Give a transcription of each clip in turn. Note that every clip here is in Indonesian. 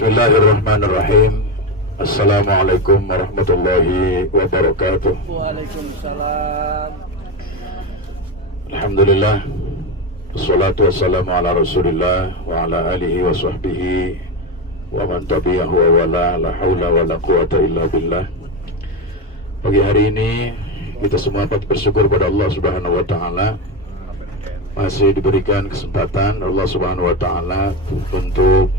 Bismillahirrahmanirrahim. Assalamualaikum warahmatullahi wabarakatuh. Waalaikumsalam. Alhamdulillah. Wassalatu wassalamu ala Rasulillah wa ala alihi wa sahbihi wa man tabi'ahu wa wala, la haula wa la quwata illa billah. Pagi hari ini kita semua patut bersyukur pada Allah Subhanahu wa taala. Masih diberikan kesempatan Allah Subhanahu wa taala untuk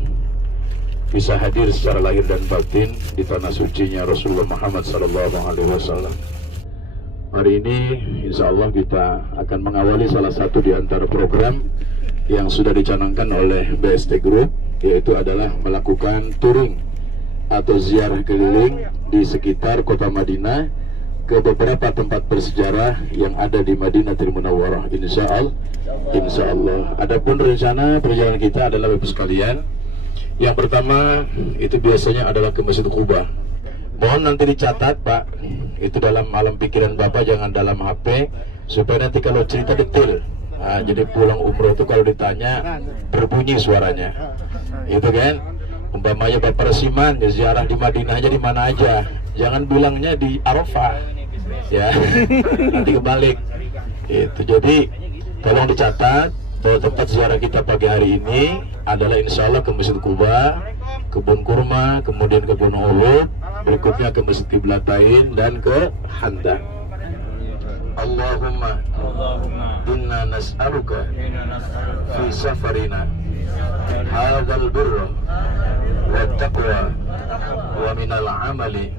bisa hadir secara lahir dan batin di tanah sucinya Rasulullah Muhammad SAW. Hari ini insya Allah kita akan mengawali salah satu di antara program yang sudah dicanangkan oleh BST Group, yaitu adalah melakukan touring atau ziarah keliling di sekitar kota Madinah ke beberapa tempat bersejarah yang ada di Madinatul Munawwarah. Insya Allah. Adapun rencana perjalanan kita adalah Bapak sekalian. Yang pertama itu biasanya adalah ke Masjid Quba. Mohon nanti dicatat Pak, itu dalam alam pikiran Bapak, jangan dalam HP, supaya nanti kalau cerita detail. Nah, jadi pulang umroh itu kalau ditanya berbunyi suaranya, itu kan. Umpamanya Bapak resiman ya ziarah di Madinah aja, di mana aja, jangan bilangnya di Arafah, ya. Nanti kebalik. Itu jadi tolong dicatat bahwa tempat ziarah kita pagi hari ini adalah insya Allah ke Masjid Quba, Kebun Kurma, kemudian ke Gunung Uhud, berikutnya ke Masjid Qiblatain dan ke Handan. Allahumma inna nas'aluka fi safarina hadzal birra wa taqwa wa minal amali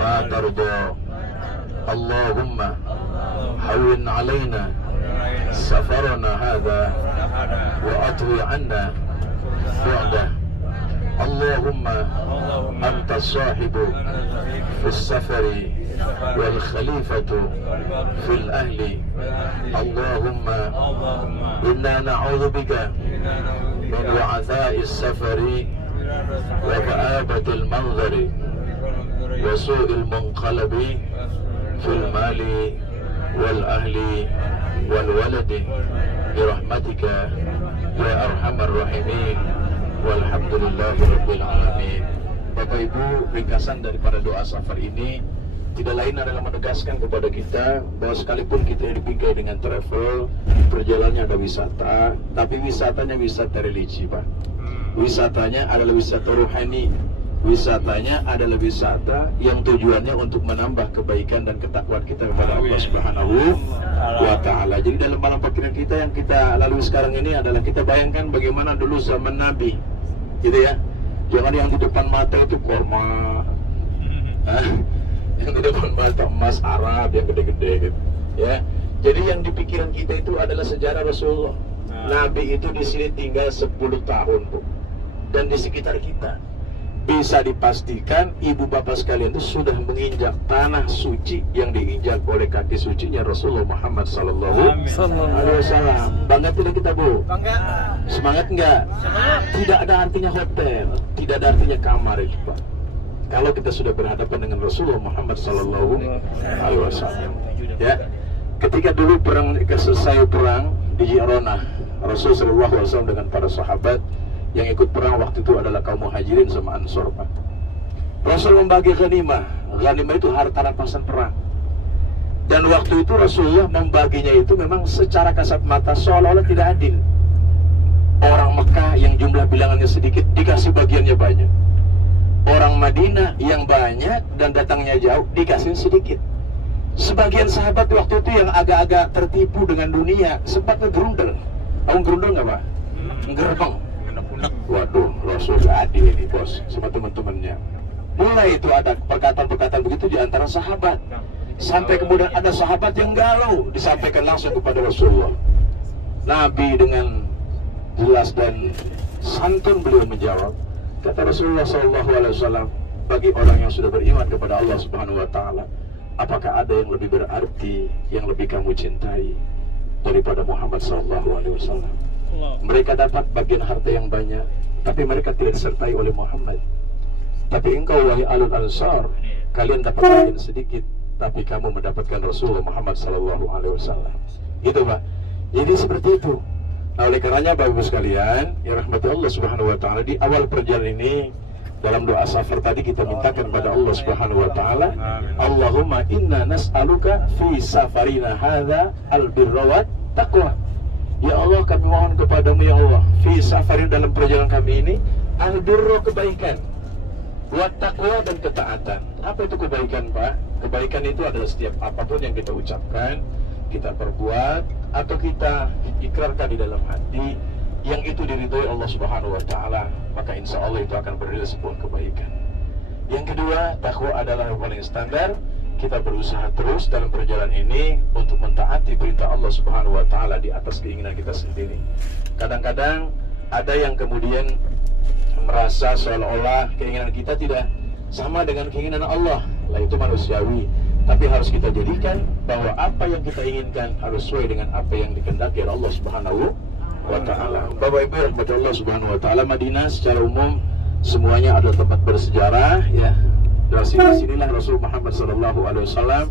ma tarda. Allahumma hawwin alaina safarana hadha wa atwi anna bu'dah. Allahumma anta sahibu fis safari wal khalifatu fil ahli. Allahumma inna na'udzubika min wa'atha'is safari wa ka'abatil manzari wa su'il munqalabi fil mali wal ahli wal waladi birahmatika ya arhamar rahimin walhamdulillahi rabbil alamin. Bapak Ibu, ringkasan daripada doa safar ini tidak lain adalah menegaskan kepada kita bahwa sekalipun kita dibingkai dengan travel, perjalanannya ada wisata, tapi wisatanya wisata religi Pak. Wisatanya adalah wisata rohani. Wisatanya adalah wisata yang tujuannya untuk menambah kebaikan dan ketakwaan kita kepada Allah Subhanahu wa taala. Jadi dalam malam pikiran kita yang kita lalui sekarang ini adalah kita bayangkan bagaimana dulu zaman Nabi, gitu ya. Jangan yang di depan mata itu korma, yang di depan mata emas Arab yang gede-gede gitu, ya. Jadi yang di pikiran kita itu adalah sejarah Rasulullah. Nabi itu di sini tinggal 10 tahun, Bu. Dan di sekitar kita bisa dipastikan ibu bapak sekalian itu sudah menginjak tanah suci yang diinjak oleh kaki sucinya Rasulullah Muhammad Sallallahu Alaihi Wasallam. Bangga tidak kita, Bu? Bangga. Semangat enggak? Semangat. Tidak ada artinya hotel, tidak ada artinya kamar itu Pak. Kalau kita sudah berhadapan dengan Rasulullah Muhammad Sallallahu Alaihi Wasallam, ya. Ketika dulu selesai perang di Ji'ronah, Rasul Sallallahu Alaihi Wasallam dengan para sahabat yang ikut perang waktu itu adalah kaum muhajirin sama ansor Pak. Rasul membagi ghanimah. Ghanimah itu harta rampasan perang. Dan waktu itu Rasulullah membaginya itu memang secara kasat mata seolah-olah tidak adil. Orang Mekah yang jumlah bilangannya sedikit dikasih bagiannya banyak. Orang Madinah yang banyak dan datangnya jauh dikasih sedikit. Sebagian sahabat waktu itu yang agak-agak tertipu dengan dunia sempat ngegerundel. Tahu gerundel nggak Pak? Gerbang. Waduh, Rasul gak adil ini bos sama teman-temannya. Mulai itu ada perkataan-perkataan begitu di antara sahabat. Sampai kemudian ada sahabat yang galau, disampaikan langsung kepada Rasulullah. Nabi dengan jelas dan santun beliau menjawab. Kata Rasulullah SAW, bagi orang yang sudah beriman kepada Allah Subhanahu Wa Taala, apakah ada yang lebih berarti, yang lebih kamu cintai daripada Muhammad SAW? Mereka dapat bagian harta yang banyak, tapi mereka tidak disertai oleh Muhammad. Tapi engkau wahai alul ansar, kalian dapat bagian sedikit, tapi kamu mendapatkan Rasulullah Muhammad SAW. Gitu Pak. Jadi seperti itu. Oleh karenanya Bapak Ibu sekalian, ya rahmati Allah Subhanahu wa taala, di awal perjalanan ini dalam doa safar tadi kita mintakan pada Allah Subhanahu wa taala, Allahumma inna nas'aluka fi safarina hadza albirra wat taqwa. Ya Allah, kami mohon kepadamu ya Allah, fi safarin, dalam perjalanan kami ini, albirra, kebaikan, wat taqwa, dan ketaatan. Apa itu kebaikan, Pak? Kebaikan itu adalah setiap apapun yang kita ucapkan, kita perbuat, atau kita ikrarkan di dalam hati, yang itu diridhoi Allah Subhanahu wa taala, maka insya Allah itu akan bernilai sebuah kebaikan. Yang kedua, takwa adalah yang paling standar. Kita berusaha terus dalam perjalanan ini untuk mentaati perintah Allah Subhanahu wa taala di atas keinginan kita sendiri. Kadang-kadang ada yang kemudian merasa seolah-olah keinginan kita tidak sama dengan keinginan Allah. Lah, itu manusiawi. Tapi harus kita jadikan bahwa apa yang kita inginkan harus sesuai dengan apa yang dikehendaki oleh Allah Subhanahu wa taala. Bapak Ibu rahmatullah Allah Subhanahu wa taala, Madinah secara umum semuanya adalah tempat bersejarah, ya. Dari sinilah Rasul Muhammad SAW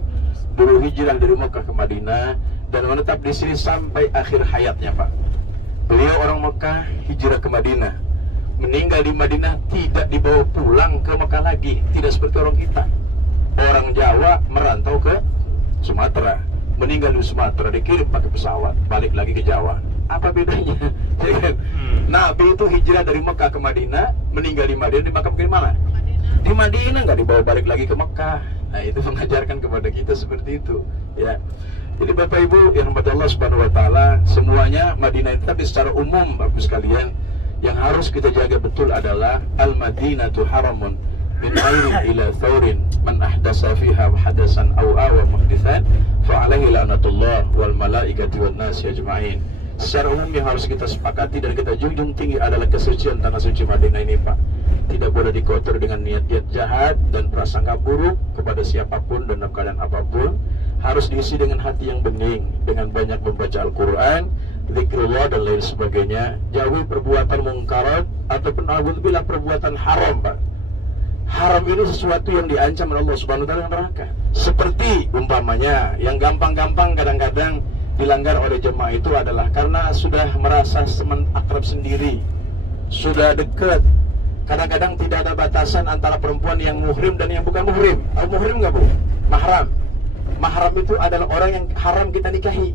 dulu hijrah dari Mekah ke Madinah dan menetap di sini sampai akhir hayatnya, Pak. Beliau orang Mekah hijrah ke Madinah, meninggal di Madinah, tidak dibawa pulang ke Mekah lagi, tidak seperti orang kita. Orang Jawa merantau ke Sumatera, meninggal di Sumatera, dikirim pakai pesawat, balik lagi ke Jawa. Apa bedanya? Nabi itu hijrah dari Mekah ke Madinah, meninggal di Madinah, dimakamkan di mana? Di Madinah, nggak dibawa balik lagi ke Mekah. Nah, itu mengajarkan kepada kita seperti itu, ya. Jadi Bapak Ibu yang rahmat Allah Subhanahu wa taala, semuanya Madinah itu, tapi secara umum Bapak sekalian, yang harus kita jaga betul adalah al-Madinatu haramun min airin ila thawrin man ahdasa fiha hadasan aw awa muhdithan fa alaihi la'natullah wal malaikati wan nasi ajma'in. Secara umum yang harus kita sepakati dan kita junjung tinggi adalah kesucian tanah suci Madinah ini, Pak. Tidak boleh dikotor dengan niat-niat jahat dan prasangka buruk kepada siapapun dan dalam keadaan apapun. Harus diisi dengan hati yang bening, dengan banyak membaca Al-Quran, zikrullah dan lain sebagainya. Jauhi perbuatan mungkarat ataupun alhamdulillah perbuatan haram, Pak. Haram ini sesuatu yang diancam oleh Allah Subhanahu wa taala dengan neraka. Seperti umpamanya yang gampang-gampang kadang-kadang dilanggar oleh jemaah itu adalah karena sudah merasa akrab sendiri, sudah dekat. Kadang-kadang tidak ada batasan antara perempuan yang muhrim dan yang bukan muhrim. Muhrim nggak, Bu? Mahram. Mahram itu adalah orang yang haram kita nikahi,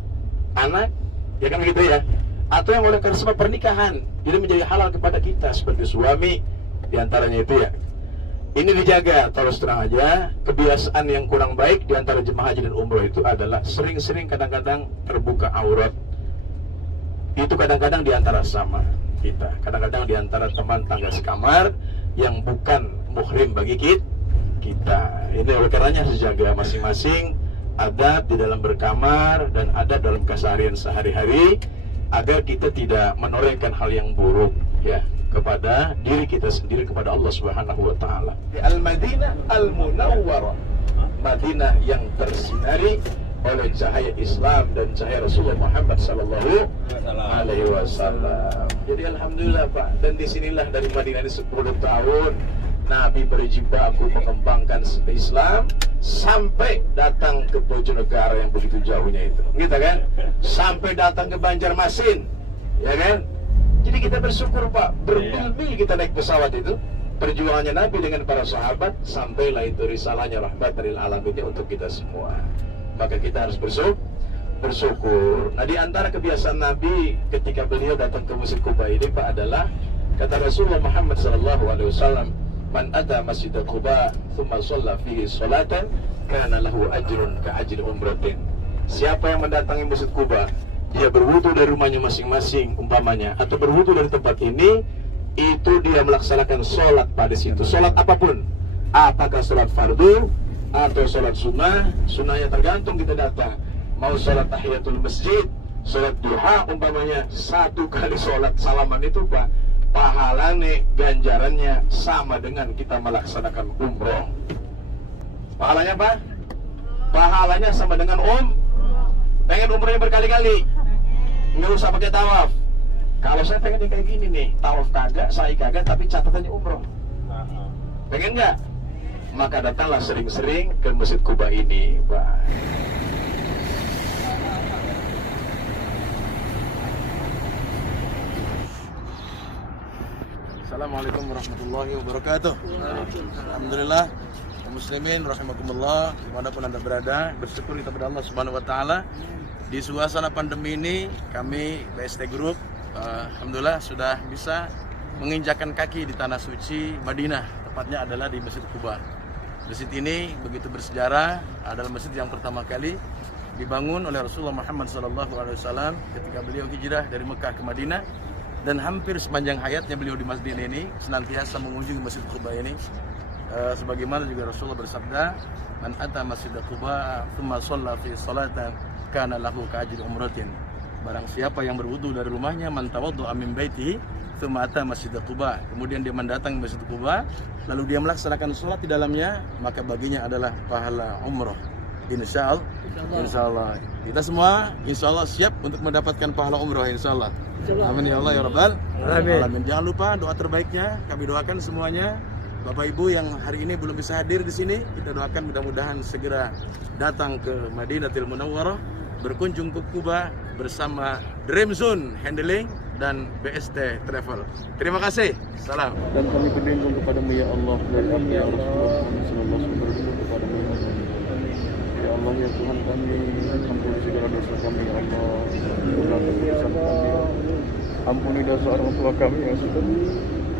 anak, ya kan gitu ya. Atau yang oleh karena sebab pernikahan ini menjadi halal kepada kita seperti suami, diantaranya itu ya. Ini dijaga, terus terang aja. Kebiasaan yang kurang baik di antara jemaah haji dan umroh itu adalah sering-sering kadang-kadang terbuka aurat. Itu kadang-kadang di antara sama kita, kadang-kadang di antara teman tangga sekamar yang bukan muhrim bagi kita. Ini oleh karenanya harus jaga masing-masing adab di dalam berkamar dan adab dalam keseharian sehari-hari agar kita tidak menorehkan hal yang buruk, ya, kepada diri kita sendiri, kepada Allah Subhanahu wa taala. Al-Madinah Al-Munawwarah, Madinah yang tersinari oleh cahaya Islam dan cahaya Rasulullah Muhammad sallallahu alaihi wasallam. Jadi alhamdulillah, Pak, dan disinilah dari Madinah ini 10 tahun Nabi berjibaku mengembangkan Islam sampai datang ke Bojonegara yang begitu jauhnya itu, gitu kan? Sampai datang ke Banjarmasin, ya kan? Jadi kita bersyukur, Pak, bermil-mil kita naik pesawat itu. Perjuangannya Nabi dengan para sahabat, sampailah itu risalahnya rahmat lil alamin untuk kita semua. Maka kita harus bersyukur. Nah, di antara kebiasaan Nabi ketika beliau datang ke Masjid Quba ini, Pak, adalah kata Rasulullah Muhammad SAW, man ata Masjid Quba thumma shalla fihi salatan kana lahu ajrun ka ajri umratin. Siapa yang mendatangi Masjid Quba, dia berwudu dari rumahnya masing-masing umpamanya, atau berwudu dari tempat ini, itu dia melaksanakan sholat pada situ. Sholat apapun, apakah sholat fardu atau sholat sunnah. Sunnahnya tergantung kita datang. Mau sholat tahiyatul masjid, sholat duha umpamanya, 1 kali sholat salaman itu, Pak, pahalanya, ganjarannya sama dengan kita melaksanakan umroh. Pahalanya apa? Pahalanya sama dengan pengen umrohnya berkali-kali, nggak usah pakai tawaf. Kalau saya pengen kayak gini nih, tawaf kagak, sa'i kagak, tapi catatannya umroh. Pengen nggak? Maka datanglah sering-sering ke Masjid Quba ini, Pak. Assalamualaikum warahmatullahi wabarakatuh. Alhamdulillah, kaum muslimin rahimakumullah, dimanapun Anda berada, bersyukur kita kepada Allah Subhanahu wa taala. Di suasana pandemi ini kami BST Group alhamdulillah sudah bisa menginjakkan kaki di tanah suci Madinah, tepatnya adalah di Masjid Quba. Masjid ini begitu bersejarah, adalah masjid yang pertama kali dibangun oleh Rasulullah Muhammad SAW ketika beliau hijrah dari Mekah ke Madinah, dan hampir sepanjang hayatnya beliau di masjid ini senantiasa mengunjungi Masjid Quba ini. Sebagaimana juga Rasulullah bersabda, "Man ata Masjid Quba tsumma shalla fi salatan kana lahu ka'ajri umratin." Barang siapa yang berwudu dari rumahnya, man tawaddu'a min baitihi tsumma ata Masjid Quba, kemudian dia mendatangi Masjid Quba, lalu dia melaksanakan salat di dalamnya, maka baginya adalah pahala umrah. Insyaallah kita semua insyaallah siap untuk mendapatkan pahala umrah insyaallah. Amin ya Allah ya Rabbal alamin. Jangan lupa doa terbaiknya kami doakan semuanya. Bapak Ibu yang hari ini belum bisa hadir di sini, kita doakan mudah-mudahan segera datang ke Madinatul Munawwarah, berkunjung ke Quba bersama Dream Zone Handling dan BST Travel. Terima kasih. Salam. Dan kami berlindung kepadamu ya Allah, dari api ya Rasulullah SAW, berlindung kepadamu ya Allah. Ya Allah ya Tuhan kami, ampuni segala dosa kami ya Allah, ampuni keputusan kami ya Allah. Ampuni dosa orang tua kami yang sudah.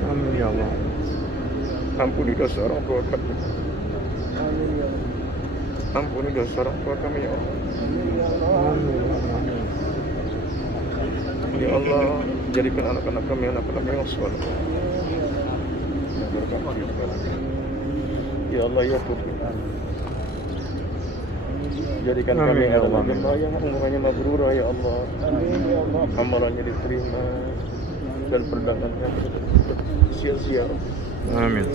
Amin ya Allah. Ampuni dosa orang tua kami. Amin ya Allah. Ampuni dosa orang tua kami ya Allah. Amin. Ya Allah, jadikan anak-anak kami anak-anak yang saleh. Ya Allah ya Tuhan, jadikan kami adalah jemaah yang umrahnya mabrurah ya Allah. Amin ya Allah. Amalannya diterima dan perdagangannya sia-sia. Amin.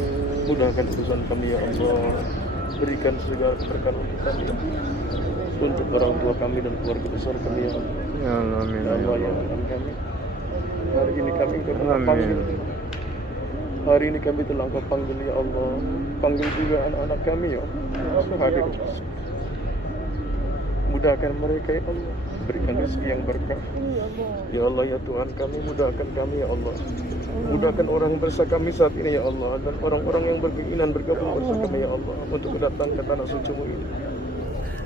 Mudahkan urusan kami ya Allah. Berikan segala berkat kami untuk orang tua kami dan keluarga besar kami ya Allah. Ya Allah, amin. Ya Allah ya Tuhan kami, hari ini kami telah panggil. Hari ini kami telah Engkau panggil ya Allah. Panggil juga anak-anak kami ya Allah. Hadir. Mudahkan mereka ya Allah, berikan rezeki yang berkah ya Allah ya Tuhan kami, mudahkan kami ya Allah, mudahkan orang bersama kami saat ini ya Allah, dan orang-orang yang berkeinginan bergabung bersama kami ya Allah untuk datang ke tanah suci ini.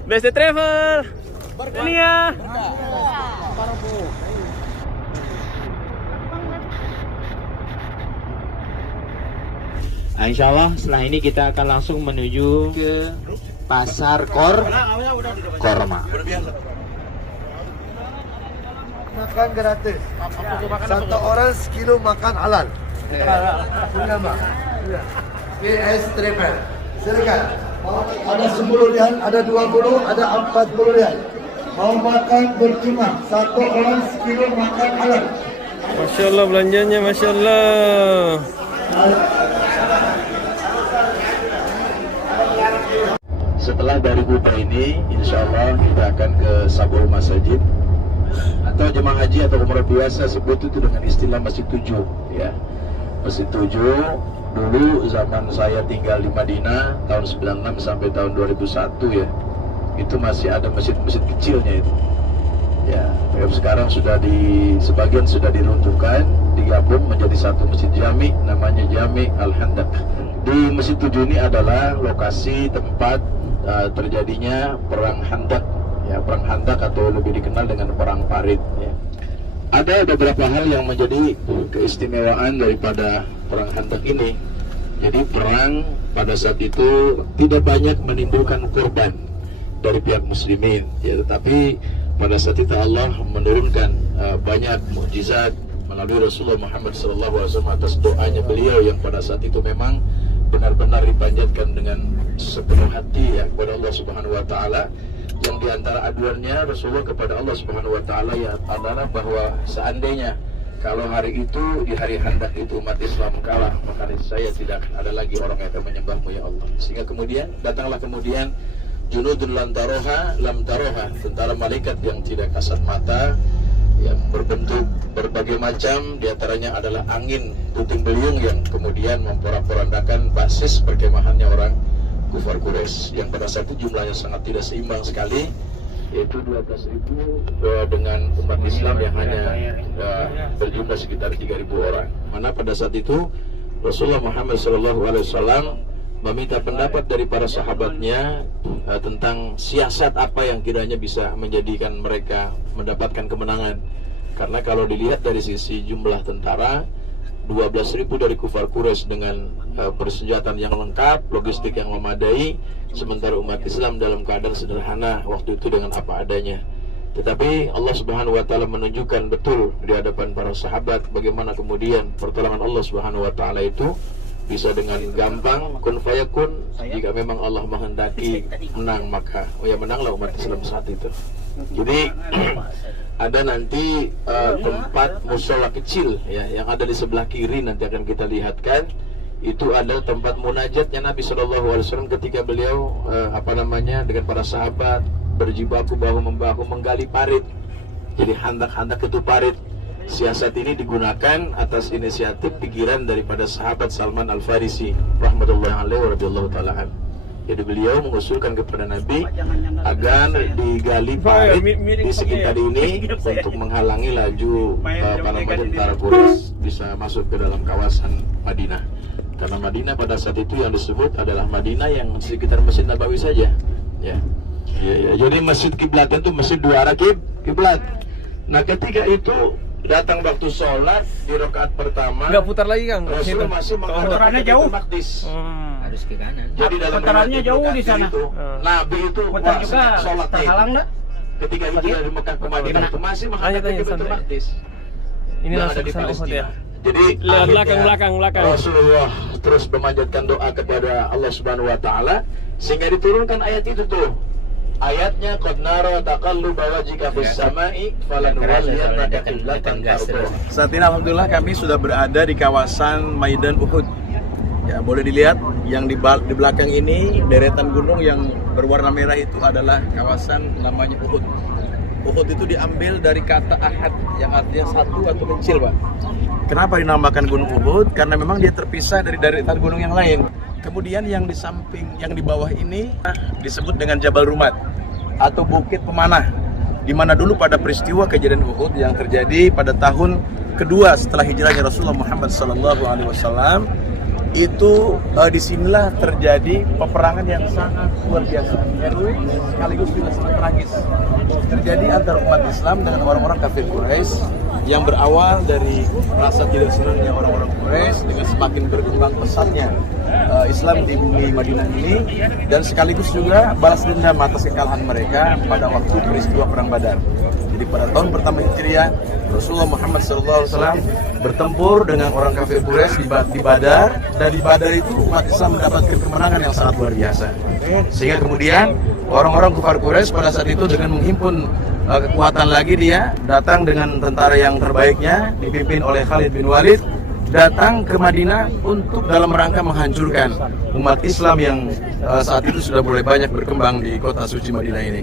BST Travel ini ya. Nah, insya Allah setelah ini kita akan langsung menuju ke Pasar Korma. Makan gratis. Satu orang sekilo makan halal. Nama PS Travel. Silakan. Ada 10 rial, ada 20, ada 40 rial. Mau makan bercuma. Satu orang sekilo makan halal. Masya Allah belanjanya, Masya Allah. Setelah dari Quba ini, insya Allah kita akan ke Sabul Masajid, atau jemaah haji atau umrah biasa sebut itu dengan istilah Masjid 7 ya. Masjid 7 dulu zaman saya tinggal di Madinah tahun 96 sampai tahun 2001 ya, itu masih ada masjid-masjid kecilnya itu ya. Sekarang sudah sebagian sudah diruntuhkan, digabung menjadi satu masjid jami, namanya Jami Al-Handaq. Di Masjid 7 ini adalah lokasi tempat terjadinya perang Handaq ya, perang Handaq atau lebih dikenal dengan perang Parit ya. Ada beberapa hal yang menjadi keistimewaan daripada perang Handaq ini. Jadi perang pada saat itu tidak banyak menimbulkan korban dari pihak muslimin ya, tetapi pada saat itu Allah menurunkan banyak mukjizat melalui Rasulullah Muhammad SAW atas doanya beliau yang pada saat itu memang benar-benar dipanjatkan dengan sepenuh hati ya kepada Allah Subhanahu wa taala. Yang diantara aduannya Rasulullah kepada Allah Subhanahu wa taala ya adalah bahwa seandainya kalau hari itu, di hari Handaq itu umat Islam kalah, maka saya tidak ada lagi orang yang akan menyembahmu ya Allah. Sehingga kemudian datanglah junudun lam taroha, tentara malaikat yang tidak kasat mata, yang berbentuk berbagai macam, diantaranya adalah angin puting beliung yang kemudian memporak-porandakan basis perkemahannya orang kufar Quraisy yang pada saat itu jumlahnya sangat tidak seimbang sekali yaitu 12.000 dengan umat Islam yang hanya berjumlah sekitar 3.000 orang. Mana pada saat itu Rasulullah Muhammad SAW meminta pendapat dari para sahabatnya tentang siasat apa yang kiranya bisa menjadikan mereka mendapatkan kemenangan. Karena kalau dilihat dari sisi jumlah tentara, 12.000 dari kufar Quraisy dengan persenjataan yang lengkap, logistik yang memadai, sementara umat Islam dalam keadaan sederhana waktu itu dengan apa adanya. Tetapi Allah Subhanahu wa taala menunjukkan betul di hadapan para sahabat bagaimana kemudian pertolongan Allah Subhanahu wa taala itu bisa dengan gampang kun fayakun. Jika memang Allah menghendaki menang, maka menanglah umat Islam saat itu. Jadi ada nanti tempat mushola kecil ya yang ada di sebelah kiri, nanti akan kita lihatkan. Itu adalah tempat munajatnya Nabi SAW ketika beliau dengan para sahabat berjibaku bahu membahu menggali parit. Jadi handak-handak itu parit. Siasat ini digunakan atas inisiatif pikiran daripada sahabat Salman Al-Farisi rahmatullahi alaihi wa radhiyallahu ta'ala an. Jadi beliau mengusulkan kepada Nabi agar digali parit di sekitar ini untuk menghalangi laju tentara Quraisy bisa masuk ke dalam kawasan Madinah. Karena Madinah pada saat itu yang disebut adalah Madinah yang sekitar Masjid Nabawi saja. Ya. Jadi masjid kiblatnya itu masjid dua arah kiblat. Nah, ketika itu datang waktu sholat di rakaat pertama. Enggak putar lagi, Kang. Rasul masih menghadap ke Baitul Maqdis. Harus ke kanan. Jadi dalam putarannya jauh di sana. Nabi itu putar juga terhalang enggak? Ketika hijrah dari Mekah ke Madinah itu masih menghadap ke Baitul Maqdis. Ini Yang langsung ada di ke sana Palestina. ya. Jadi belakang. Rasulullah terus memanjatkan doa kepada Allah Subhanahu wa taala sehingga diturunkan ayat itu tuh. Ayatnya qad nara taqalluba wajhika fis sama'i falanuwalliyannaka qiblatan tardha. Saat ini alhamdulillah kami sudah berada di kawasan Maidan Uhud. Ya, boleh dilihat yang di belakang ini deretan gunung yang berwarna merah itu adalah kawasan namanya Uhud. Uhud itu diambil dari kata ahad yang artinya satu atau kecil, Pak. Kenapa dinamakan Gunung Uhud? Karena memang dia terpisah dari deretan gunung yang lain. Kemudian yang di samping, yang di bawah ini disebut dengan Jabal Rumat atau Bukit Pemanah, di mana dulu pada peristiwa kejadian Uhud yang terjadi pada tahun kedua setelah hijrahnya Rasulullah Muhammad SAW, itu disinilah terjadi peperangan yang sangat luar biasa, heroik sekaligus juga sangat tragis, terjadi antara umat Islam dengan orang-orang kafir Quraisy yang berawal dari rasa tidak senangnya orang-orang Quraisy dengan semakin berkembang pesatnya Islam di bumi Madinah ini, dan sekaligus juga balas dendam atas kekalahan mereka pada waktu peristiwa perang Badar. Jadi pada tahun pertama Hijriah, Rasulullah Muhammad SAW bertempur dengan orang kafir Quraisy di Badar, dan di Badar itu umat Islam mendapatkan kemenangan yang sangat luar biasa. Sehingga kemudian orang-orang kafir Quraisy pada saat itu dengan menghimpun kekuatan lagi, dia datang dengan tentara yang terbaiknya dipimpin oleh Khalid bin Walid, datang ke Madinah untuk dalam rangka menghancurkan umat Islam yang saat itu sudah mulai banyak berkembang di kota suci Madinah ini.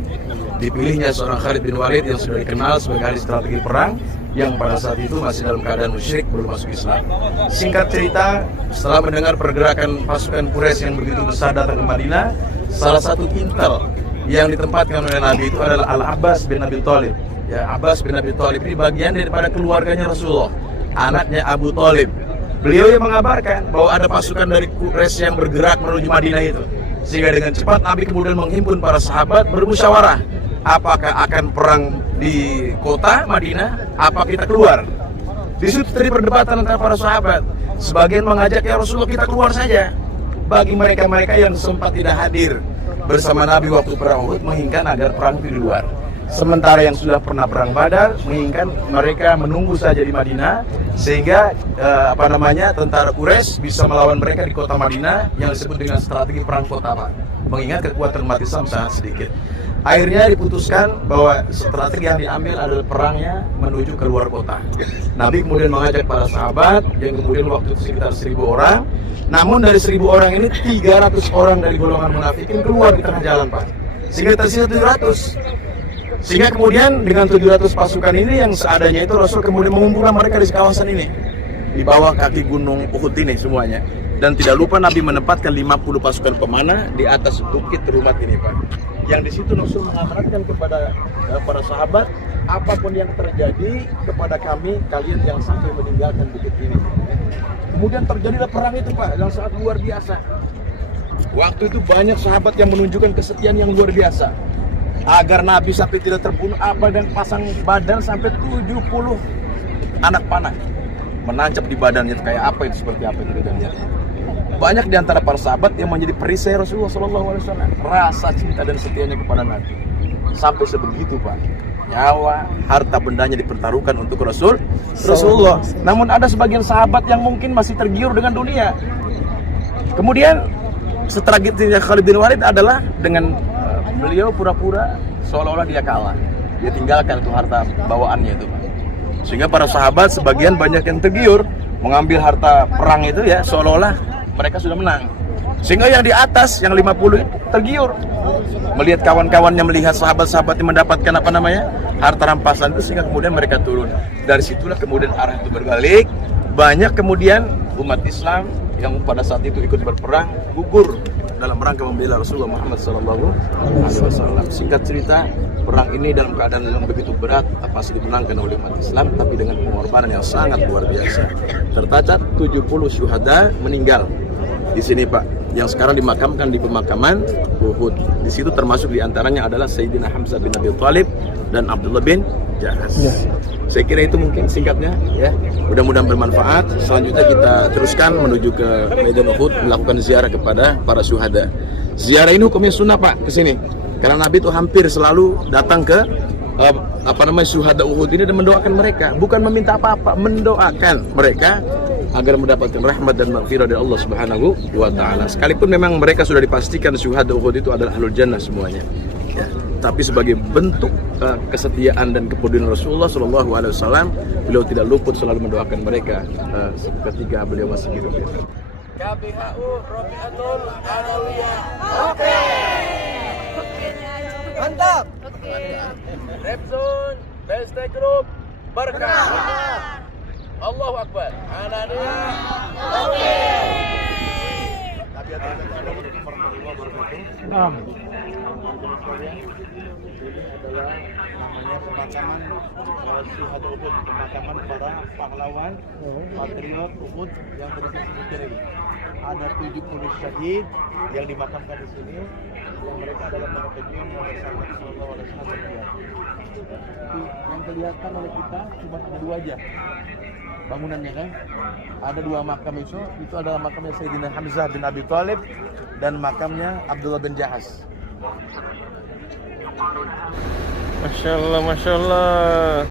Dipilihnya seorang Khalid bin Walid yang sudah dikenal sebagai ahli strategi perang, yang pada saat itu masih dalam keadaan musyrik, belum masuk Islam. Singkat cerita, setelah mendengar pergerakan pasukan Quraisy yang begitu besar datang ke Madinah, salah satu intel yang ditempatkan oleh Nabi itu adalah Al-Abbas bin Abi Thalib. Ya, Abbas bin Abi Thalib ini bagian daripada keluarganya Rasulullah, anaknya Abu Thalib. Beliau yang mengabarkan bahwa ada pasukan dari Quraisy yang bergerak menuju Madinah itu. Sehingga dengan cepat Nabi kemudian menghimpun para sahabat bermusyawarah, apakah akan perang di kota Madinah, apa kita keluar? Di situ terjadi perdebatan antara para sahabat. Sebagian mengajak, ya Rasulullah kita keluar saja. Bagi mereka-mereka yang sempat tidak hadir bersama Nabi waktu perang Uhud, menginginkan agar perang di luar. Sementara yang sudah pernah perang Badar menginginkan mereka menunggu saja di Madinah, sehingga tentara Quraisy bisa melawan mereka di kota Madinah yang disebut dengan strategi perang kota, Pak. Mengingat kekuatan umat Islam sangat sedikit. Akhirnya diputuskan bahwa strategi yang diambil adalah perangnya menuju ke luar kota. Nabi kemudian mengajak para sahabat yang kemudian waktu itu sekitar 1.000 orang. Namun dari 1.000 orang ini 300 orang dari golongan munafikin keluar di tengah jalan, Pak. Sehingga tersisa 700. Sehingga kemudian dengan 700 pasukan ini yang seadanya itu Rasul kemudian mengumpulkan mereka di kawasan ini, di bawah kaki gunung Uhud ini semuanya. Dan tidak lupa Nabi menempatkan 50 pasukan pemanah di atas bukit Rumat ini, Pak. yang di situ Rasul mengamanatkan kepada para sahabat, apapun yang terjadi kepada kami, kalian yang sampai meninggalkan bukit ini. Kemudian terjadilah perang itu Pak, yang sangat luar biasa. Waktu itu banyak sahabat yang menunjukkan kesetiaan yang luar biasa. Agar Nabi sampai tidak terbunuh, apa dan pasang badan sampai 70 anak panah menancap di badannya. Kayak apa itu, seperti apa itu dan lihat. Banyak di antara para sahabat yang menjadi perisai Rasulullah SAW. Rasa cinta dan setianya kepada Nabi sampai sebegitu Pak. Nyawa, harta bendanya dipertaruhkan untuk Rasulullah. Namun ada sebagian sahabat yang mungkin masih tergiur dengan dunia. Kemudian strateginya Khalid bin Walid adalah dengan beliau pura-pura seolah-olah dia kalah. Dia tinggalkan itu harta bawaannya itu Pak. Sehingga para sahabat sebagian banyak yang tergiur mengambil harta perang itu ya, seolah-olah mereka sudah menang. Sehingga yang di atas, yang 50 itu tergiur melihat kawan-kawannya, melihat sahabat-sahabat yang mendapatkan harta rampasan itu, sehingga kemudian mereka turun. Dari situlah kemudian arah itu berbalik. Banyak kemudian umat Islam yang pada saat itu ikut berperang gugur dalam rangka membela Rasulullah Muhammad SAW. Singkat cerita, perang ini dalam keadaan yang begitu berat pasti dimenangkan oleh umat Islam, tapi dengan pengorbanan yang sangat luar biasa. Tercatat 70 syuhada meninggal di sini Pak, yang sekarang dimakamkan di pemakaman Uhud. Di situ termasuk diantaranya adalah Sayyidina Hamzah bin Abi Thalib dan Abdullah bin Jahaz. Saya kira itu mungkin singkatnya ya. Mudah-mudahan bermanfaat. Selanjutnya kita teruskan menuju ke Medan Uhud, melakukan ziarah kepada para syuhada. Ziarah ini hukumnya sunnah Pak ke sini. Karena Nabi itu hampir selalu datang ke syuhada Uhud ini dan mendoakan mereka, bukan meminta apa-apa, mendoakan mereka agar mendapatkan rahmat dan maghfirah dari Allah Subhanahu wa taala. Sekalipun memang mereka sudah dipastikan syuhada Uhud itu adalah ahlul jannah semuanya. Ya, tapi sebagai bentuk kesetiaan dan kepedulian Rasulullah SAW, beliau tidak luput selalu mendoakan mereka ketika beliau masih hidup. KBHU Robiatul Alawiyah. Oke. Mantap. Oke. Repson, BST Group, berkah. Allahu Akbar. Anania. Oke. Nabi Assalamualaikum warahmatullahi wabarakatuh. Ini adalah namanya pemakaman syuhada Uhud, pemakaman para pahlawan patriot Uhud yang tadi saya sebutkan ini. Ada 70 syahid yang dimakamkan di sini, yang mereka adalah muhajirin yang bersama Sallallahu Alaihi Wasallam. Yang kelihatan oleh kita cuma ada dua aja bangunannya kan. Ada dua makam itu adalah makamnya Sayyidina Hamzah bin Abi Thalib dan makamnya Abdullah bin Jahaz. Masya Allah, Masya Allah.